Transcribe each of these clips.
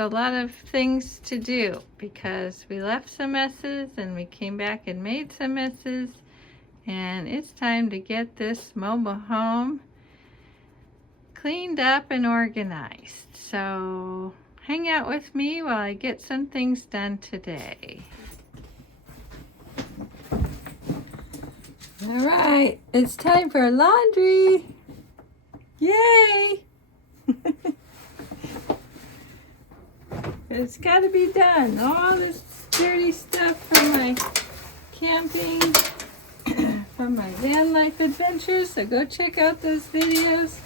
a lot of things to do because we left some messes and we came back and made some messes, and it's time to get this mobile home cleaned up and organized. So hang out with me while I get some things done today. All right, it's time for laundry. Yay! It's got to be done. All this dirty stuff from my camping, from my van life adventures. So go check out those videos.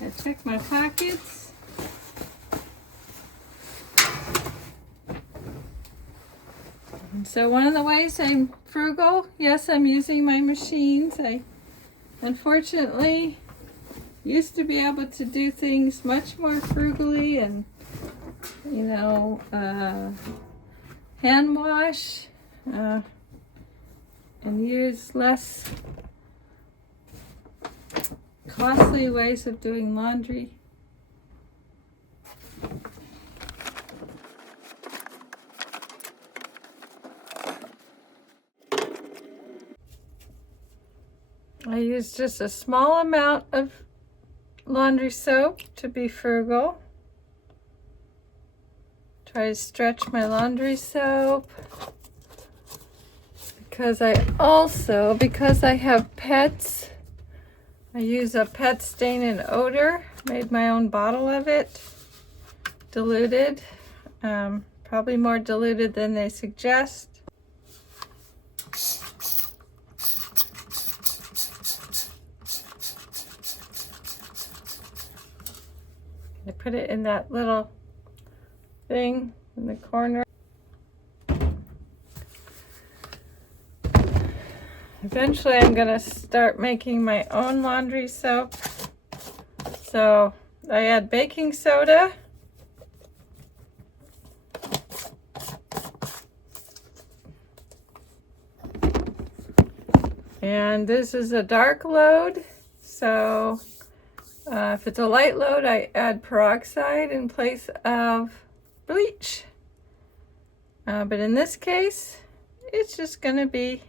I check my pockets. And so one of the ways I'm frugal, yes, I'm using my machines. I unfortunately used to be able to do things much more frugally and, you know, hand wash and use less costly ways of doing laundry. I use just a small amount of laundry soap to be frugal. Try to stretch my laundry soap because I have pets, I use a pet stain and odor. Made my own bottle of it, diluted, probably more diluted than they suggest. I put it in that little thing in the corner. Eventually I'm going to start making my own laundry soap. So I add baking soda. And this is a dark load, so if it's a light load, I add peroxide in place of bleach. But in this case, it's just going to be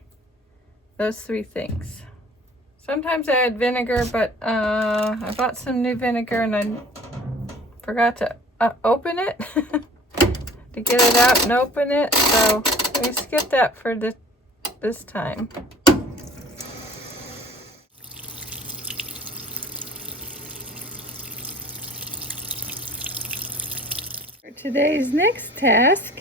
those three things. Sometimes I add vinegar, but I bought some new vinegar and I forgot to open it to get it out and open it. So we skip that for this time. Today's next task,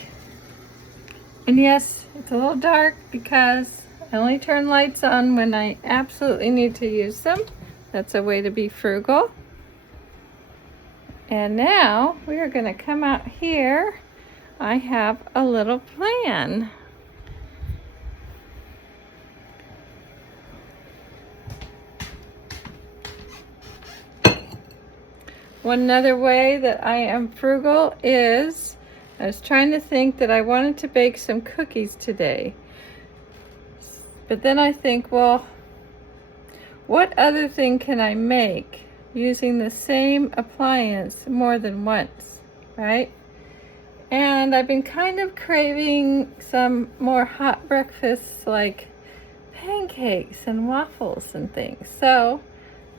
and yes, it's a little dark because I only turn lights on when I absolutely need to use them. That's a way to be frugal. And now we are going to come out here. I have a little plan. One other way that I am frugal is, I was trying to think that I wanted to bake some cookies today. But then I think, well, what other thing can I make using the same appliance more than once, right? And I've been kind of craving some more hot breakfasts like pancakes and waffles and things. So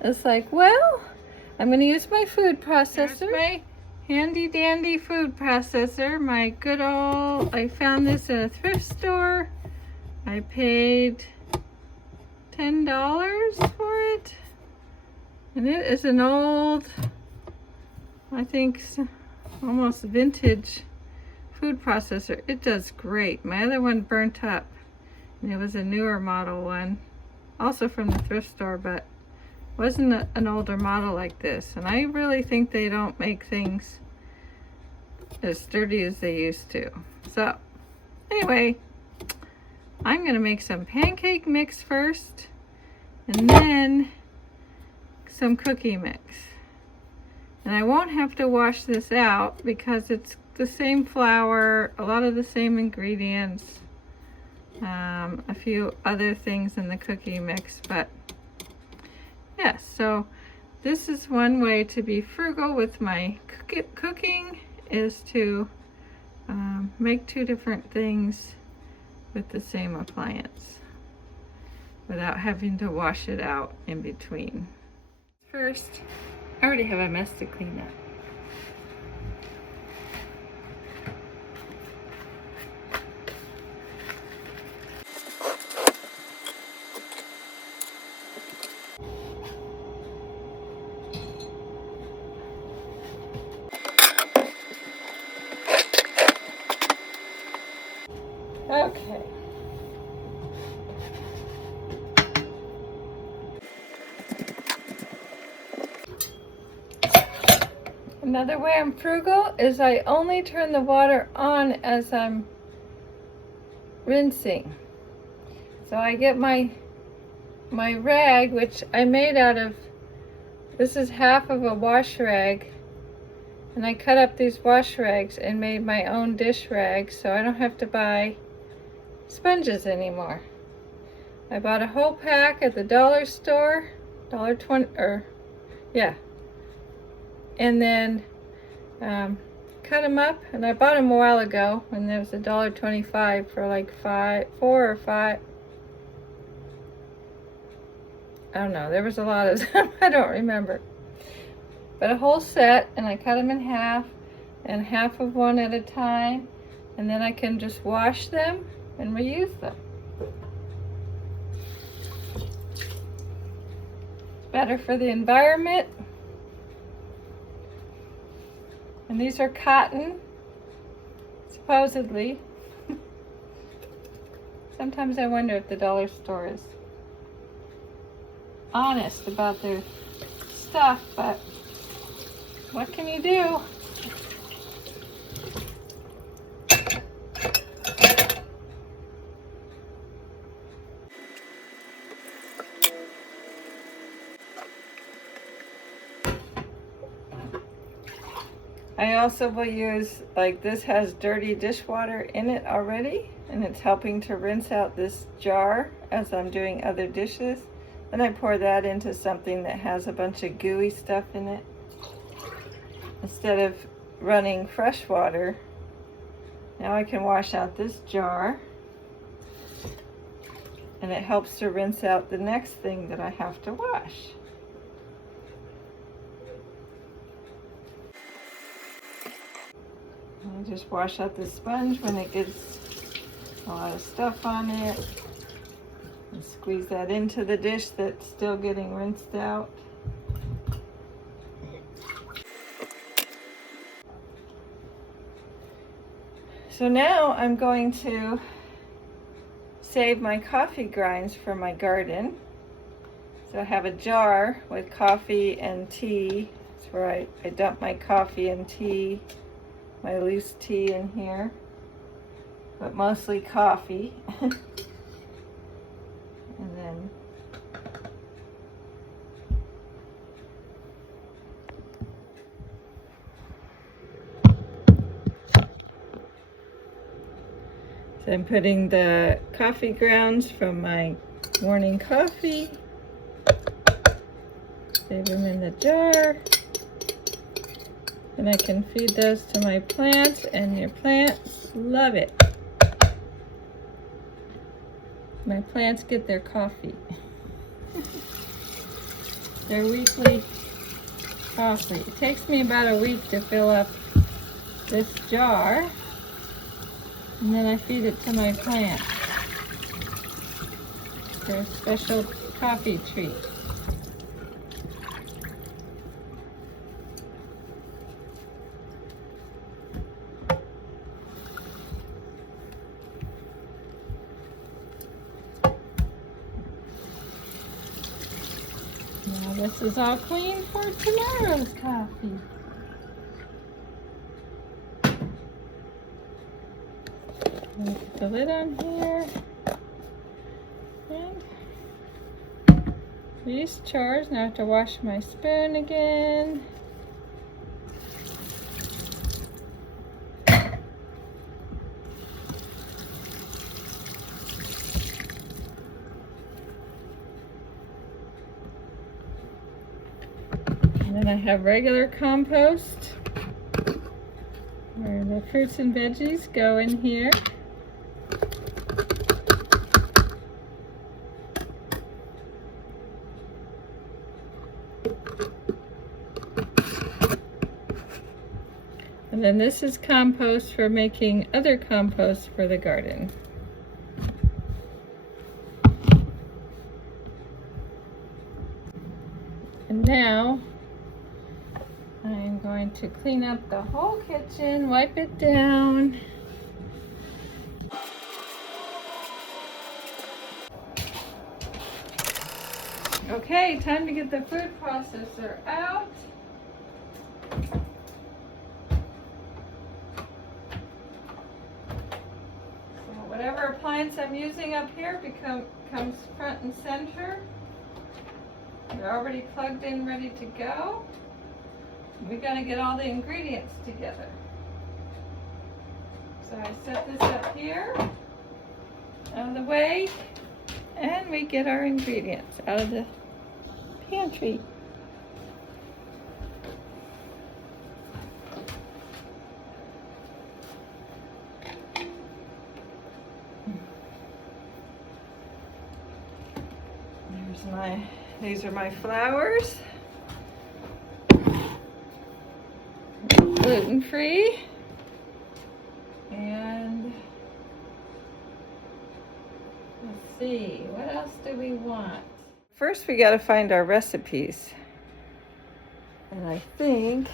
it's like, well, I'm going to use my food processor. There's my handy dandy food processor. My good old, I found this in a thrift store. I paid $10 for it. And it is an old, I think almost vintage food processor. It does great. My other one burnt up. And it was a newer model one. Also from the thrift store, but wasn't an older model like this. And I really think they don't make things as sturdy as they used to. So anyway, I'm gonna make some pancake mix first and then some cookie mix. And I won't have to wash this out because it's the same flour, a lot of the same ingredients, a few other things in the cookie mix, but yes, so this is one way to be frugal with my cooking, is to make 2 different things with the same appliance without having to wash it out in between. First, I already have a mess to clean up. Okay. Another way I'm frugal is I only turn the water on as I'm rinsing. So I get my rag, which I made out of, this is half of a wash rag, and I cut up these wash rags and made my own dish rag, so I don't have to buy sponges anymore. I bought a whole pack at the dollar store, $1.20, or yeah, and then cut them up, and I bought them a while ago when there was $1.25 for like 4 or 5. I don't know, there was a lot of them. I don't remember, but a whole set, and I cut them in half, and half of one at a time, and then I can just wash them and reuse them. Better for the environment. And these are cotton, supposedly. Sometimes I wonder if the dollar store is honest about their stuff, but what can you do? I also will use, like, this has dirty dishwater in it already, and it's helping to rinse out this jar as I'm doing other dishes. Then I pour that into something that has a bunch of gooey stuff in it. Instead of running fresh water, now I can wash out this jar, and it helps to rinse out the next thing that I have to wash. I just wash out the sponge when it gets a lot of stuff on it, and squeeze that into the dish that's still getting rinsed out. So now I'm going to save my coffee grinds for my garden. So I have a jar with coffee and tea. That's where I dump my coffee and tea, my loose tea in here, but mostly coffee. And then so I'm putting the coffee grounds from my morning coffee, save them in the jar. And I can feed those to my plants, and your plants love it. My plants get their coffee. Their weekly coffee. It takes me about a week to fill up this jar, and then I feed it to my plants. They're a special coffee treat. Now this is all clean for tomorrow's coffee. Put the lid on here. And these chores. Now I have to wash my spoon again. then I have regular compost where the fruits and veggies go in here. And then this is compost for making other compost for the garden. And now I'm going to clean up the whole kitchen, wipe it down. Okay, time to get the food processor out. Whatever appliance I'm using up here comes front and center. They're already plugged in, ready to go. We gotta get all the ingredients together. So I set this up here, out of the way, and we get our ingredients out of the pantry. These are my flours, gluten-free, and let's see, what else do we want? First we got to find our recipes, and I think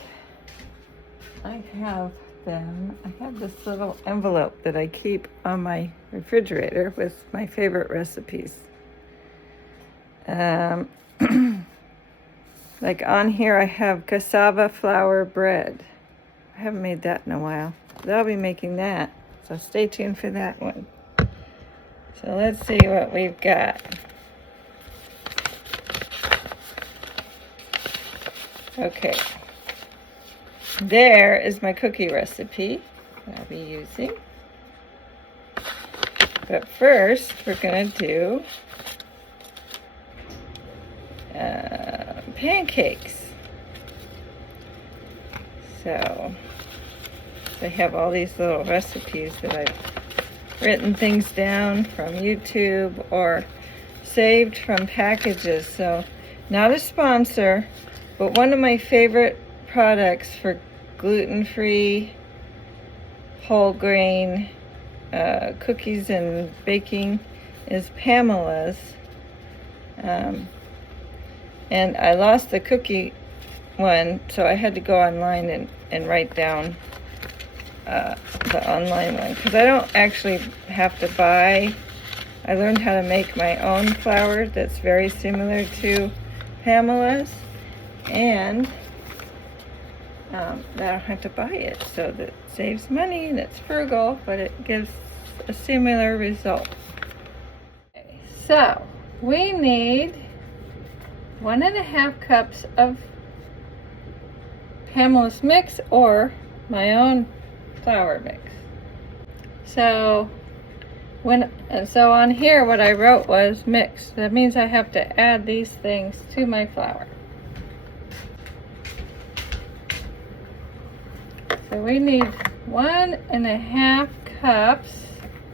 I have them. I have this little envelope that I keep on my refrigerator with my favorite recipes. Like on here I have cassava flour bread. I haven't made that in a while, but I'll be making that, so stay tuned for that one. So let's see what we've got. Okay, there is my cookie recipe that I'll be using. But first we're going to do pancakes. So I have all these little recipes that I've written things down from YouTube or saved from packages. So not a sponsor, but one of my favorite products for gluten-free, whole grain cookies and baking is Pamela's. And I lost the cookie one, so I had to go online and write down the online one, because I don't actually have to buy. I learned how to make my own flour that's very similar to Pamela's, and I don't have to buy it, so that saves money and it's frugal, but it gives a similar result. Okay, so we need 1.5 cups of Pamela's mix or my own flour mix. So on here what I wrote was mix. That means I have to add these things to my flour. So we need 1.5 cups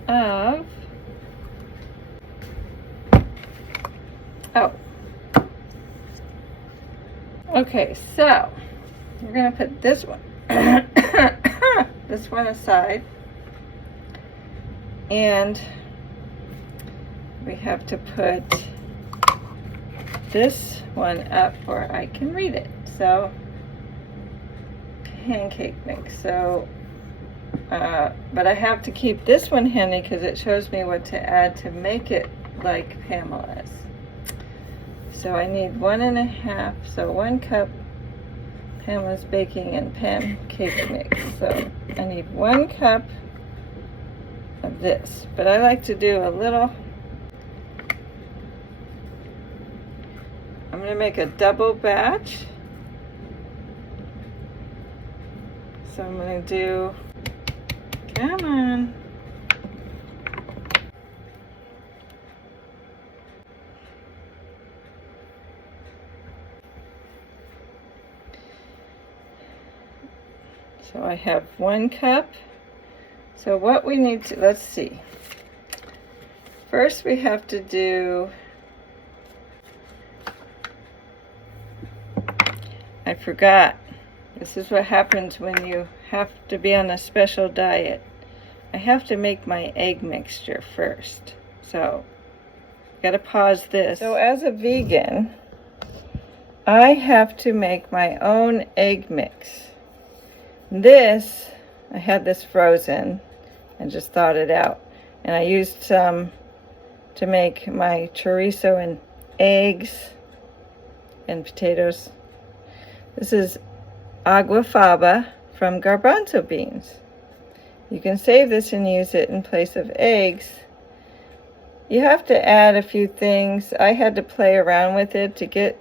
of okay, so we're gonna put this one this one aside, and we have to put this one up where I can read it. So pancake mix. So but I have to keep this one handy because it shows me what to add to make it like Pamela's. So I need 1.5, so 1 cup Pamela's baking and pancake mix. So I need 1 cup of this, but I like to do a little. I'm going to make a double batch. So I'm going to do, come on. So I have 1 cup. So what we need to, let's see. First we have to do, I forgot. This is what happens when you have to be on a special diet. I have to make my egg mixture first. So, gotta pause this. So as a vegan, I have to make my own egg mix. This, I had this frozen and just thawed it out. And I used some to make my chorizo and eggs and potatoes. This is agua faba from garbanzo beans. You can save this and use it in place of eggs. You have to add a few things. I had to play around with it to get,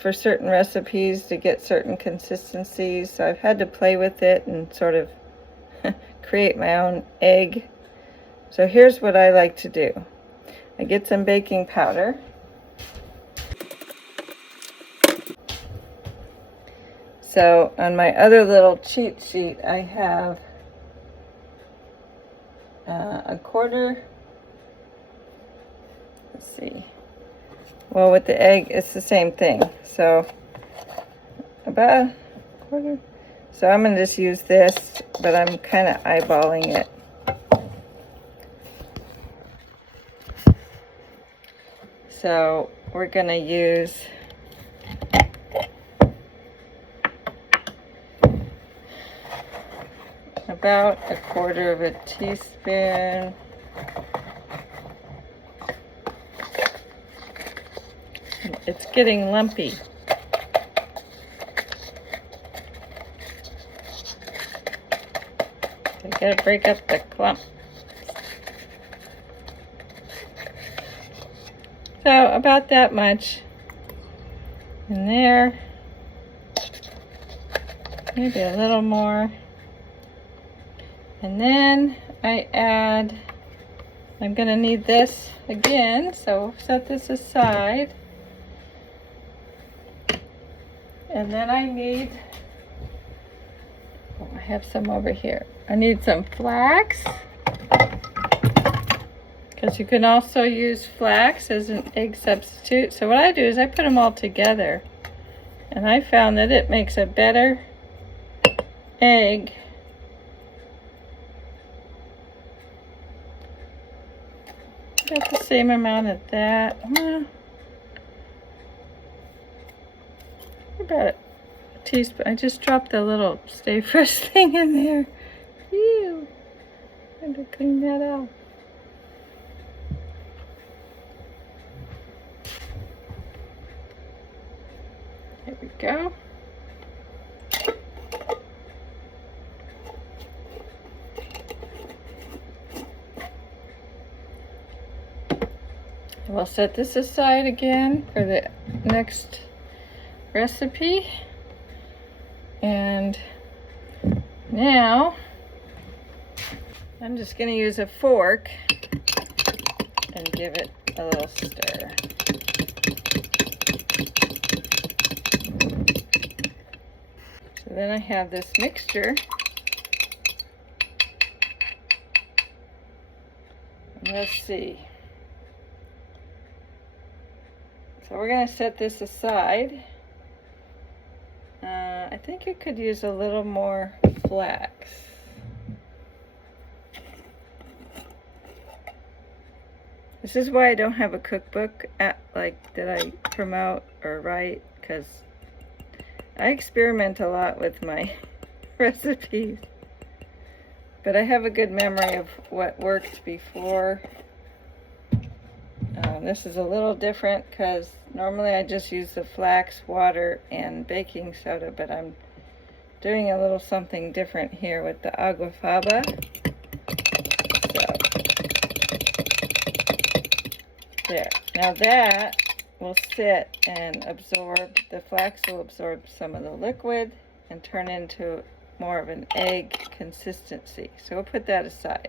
for certain recipes, to get certain consistencies. So I've had to play with it and sort of create my own egg. So here's what I like to do. I get some baking powder. So on my other little cheat sheet, I have a quarter, let's see, well with the egg it's the same thing, so about a quarter. So I'm going to just use this, but I'm kind of eyeballing it. So we're going to use about a quarter of a teaspoon it's getting lumpy. I gotta break up the clump. So about that much in there, maybe a little more. And then I add, I'm going to need this again, so set this aside. And then I need, oh, I have some over here. I need some flax, because you can also use flax as an egg substitute. So what I do is I put them all together, and I found that it makes a better egg. Got the same amount of that. About a teaspoon. I just dropped the little Stay Fresh thing in there. Ew. I had to clean that out. There we go. We'll set this aside again for the next recipe. And now I'm just going to use a fork and give it a little stir. So then I have this mixture. Let's see. So we're going to set this aside. I think you could use a little more flax. This is why I don't have a cookbook that I promote or write, because I experiment a lot with my recipes. But I have a good memory of what worked before. This is a little different because normally I just use the flax, water, and baking soda, but I'm doing a little something different here with the agua faba. So, there. Now that will sit and absorb, the flax will absorb some of the liquid and turn into more of an egg consistency. So we'll put that aside.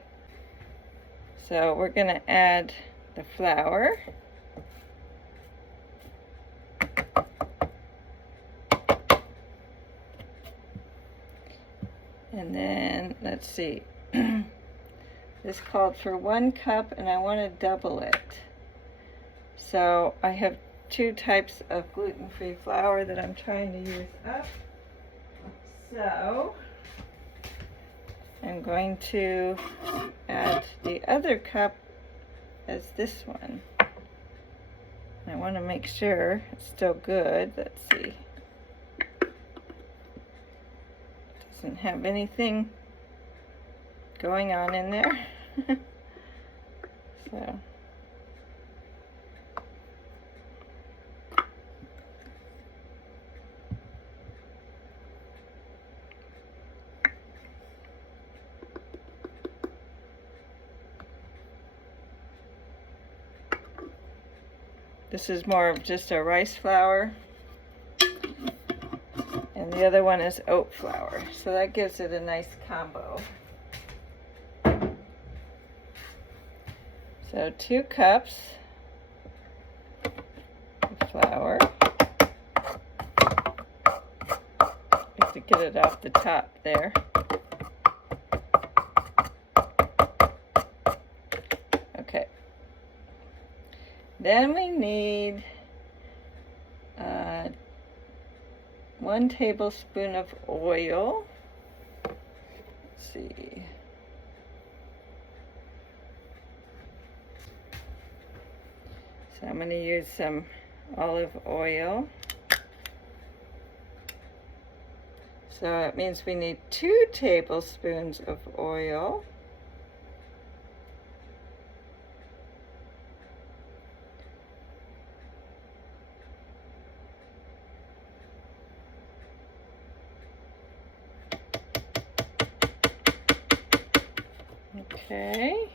So we're going to add the flour. let's see. This called for 1 cup and I want to double it. So I have 2 types of gluten-free flour that I'm trying to use up. So I'm going to add the other cup as this one. I want to make sure it's still good. Let's see. Doesn't have anything going on in there. So this is more of just a rice flour, and the other one is oat flour, so that gives it a nice combo. So 2 cups of flour. You have to get it off the top there. Okay. Then we need 1 tablespoon of oil. Let's see. So I'm going to use some olive oil. So it means we need 2 tablespoons of oil. Okay.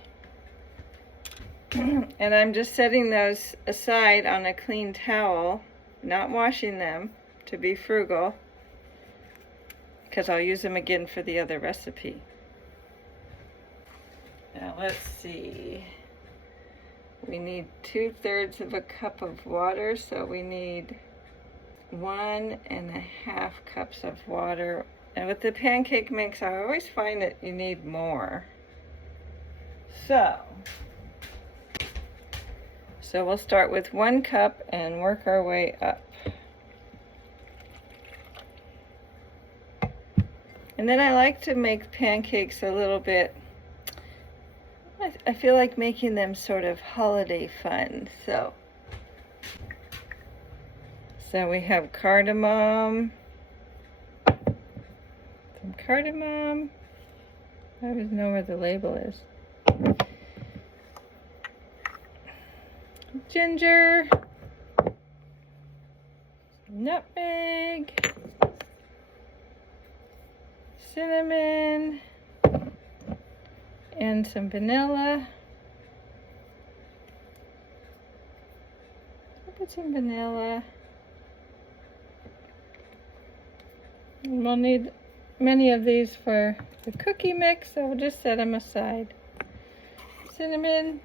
And I'm just setting those aside on a clean towel, not washing them, to be frugal, because I'll use them again for the other recipe. Now let's see. We need 2/3 of a cup of water, so we need 1.5 cups of water. And with the pancake mix, I always find that you need more. So we'll start with 1 cup and work our way up. And then I like to make pancakes a little bit, I feel like making them sort of holiday fun. So we have cardamom, some cardamom. I always know where the label is. Ginger, nutmeg, cinnamon, and some vanilla. I'll put some vanilla. And we'll need many of these for the cookie mix, so we'll just set them aside. Cinnamon.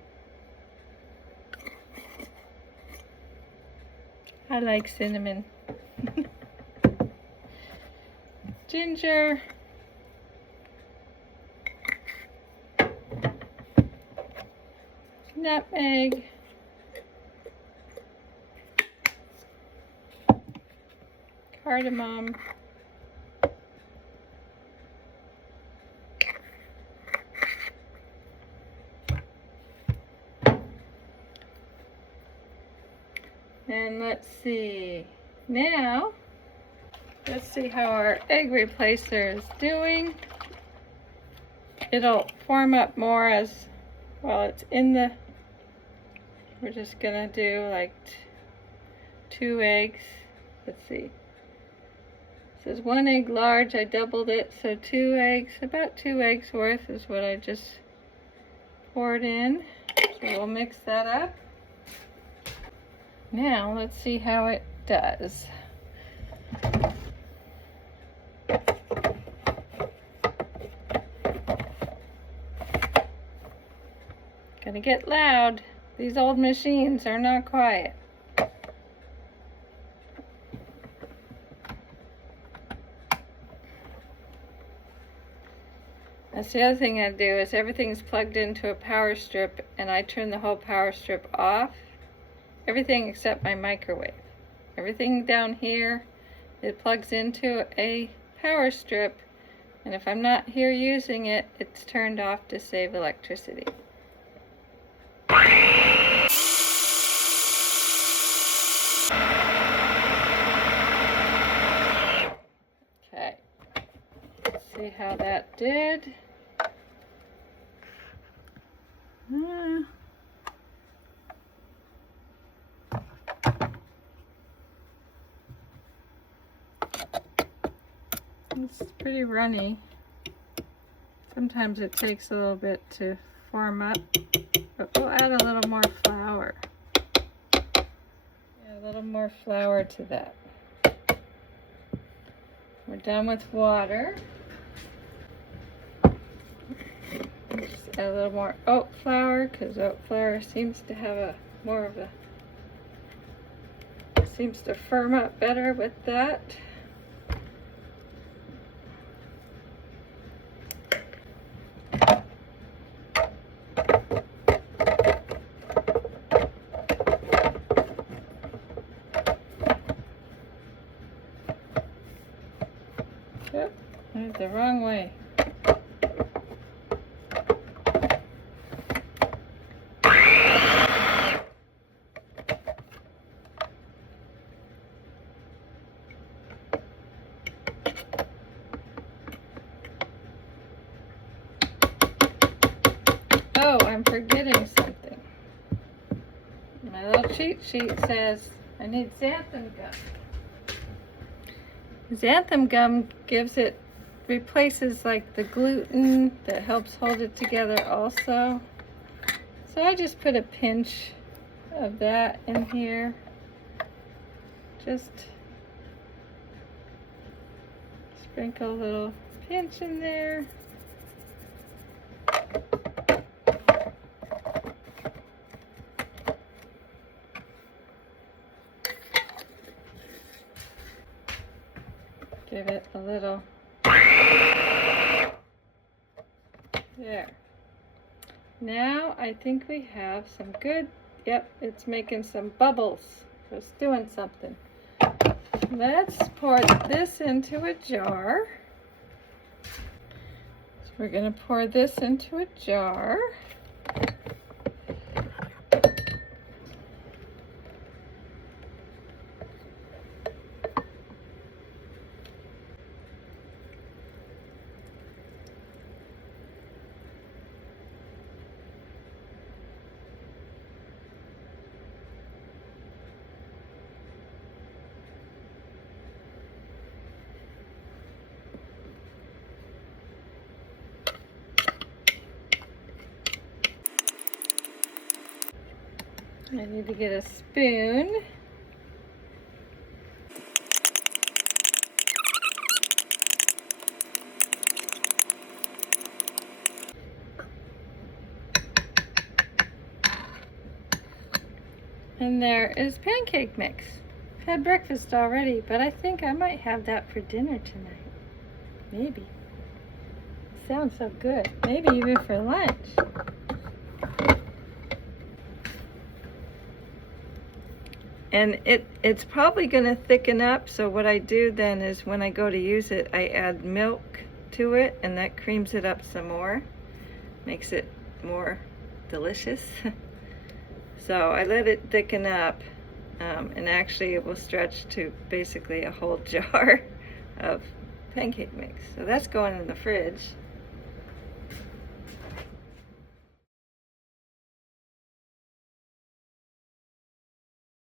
I like cinnamon. Ginger. Nutmeg. Cardamom. And let's see, now, let's see how our egg replacer is doing. It'll form up more as, well, it's in the, we're just gonna do like 2 eggs. Let's see. It says 1 egg large, I doubled it, so 2 eggs, about 2 eggs worth is what I just poured in. So we'll mix that up. Now, let's see how it does. Gonna get loud. These old machines are not quiet. That's the other thing I do is everything's plugged into a power strip and I turn the whole power strip off. Everything except my microwave. Everything down here, it plugs into a power strip, and if I'm not here using it, it's turned off to save electricity. Okay, let's see how that did. It's pretty runny. Sometimes it takes a little bit to form up, but we'll add a little more flour. Yeah, a little more flour to that. We're done with water. Just add a little more oat flour, because oat flour seems to have seems to firm up better with that. Yep, I went the wrong way. Oh, I'm forgetting something. My little cheat sheet says I need xanthan gum. Xanthan gum replaces like the gluten that helps hold it together also. So I just put a pinch of that in here. Just sprinkle a little pinch in there. Give it a little, there. Now I think we have some good, yep, it's making some bubbles. So it's doing something. Let's pour this into a jar. So we're going to pour this into a jar. I need to get a spoon. And there is pancake mix. I've had breakfast already, but I think I might have that for dinner tonight. Maybe. It sounds so good. Maybe even for lunch. And it's probably going to thicken up, so what I do then is when I go to use it, I add milk to it, and that creams it up some more. Makes it more delicious. So I let it thicken up, and actually it will stretch to basically a whole jar of pancake mix. So that's going in the fridge.